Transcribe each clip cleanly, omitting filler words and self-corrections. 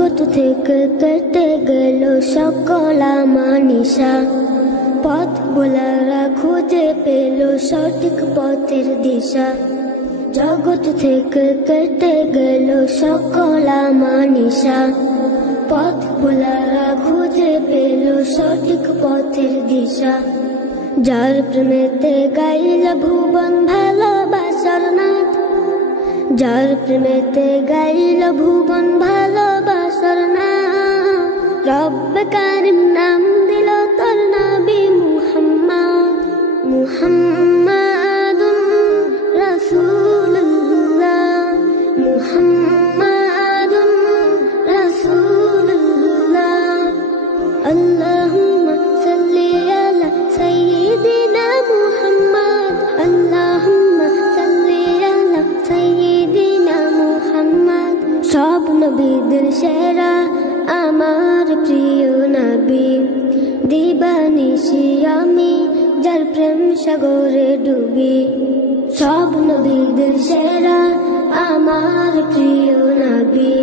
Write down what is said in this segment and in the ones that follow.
জগৎ থেকে কেটে গেল সকল আমানিশা, পথ ভোলারা খুঁজে পেল সঠিক পথের দিশা। জগৎ থেকে কেটে গেল সকল আমানিশা, পথ ভোলারা খুঁজে পেল সঠিক পথের দিশা। যার প্রেমেতে গাইল ভুবন ভালোবাসার নাথ, যার প্রেমেতে গাইল ভুবন ভালোবাসার নাথ। রব্বে কারিম নাম দিল তোর নবী মুহাম্মদ, মুহাম্মাদুন রাসূলুল্লাহ, মুহাম্মাদুন রাসূলুল্লাহ। আল্লাহুম্মা সাল্লি আলা সাইয়্যিদিনা মুহাম্মদ, আল্লাহুম্মা সাল্লি আলা সাইয়্যিদিনা মুহাম্মদ। সব নবীদের সেরা আমার প্রিয় নবী, দিবানিশি আমি যার প্রেম সাগরে ডুবি। সব নবীদের সেরা আমার প্রিয় নবী,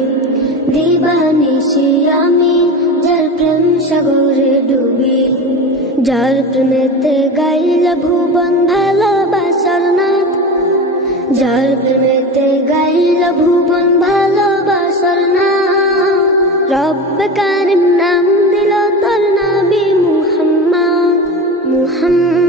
দিবানিশি আমি যার প্রেম সাগরে ডুবি। যার প্রেমেতে গাইল ভুবন ভালোবাসার নাথ, যার প্রেমেতে গাইল ভুবন ভালোবাসার নাথ। রব্বে কারিম নাম দিল তোর নবী মুহাম্মদ, মুহাম্মদ।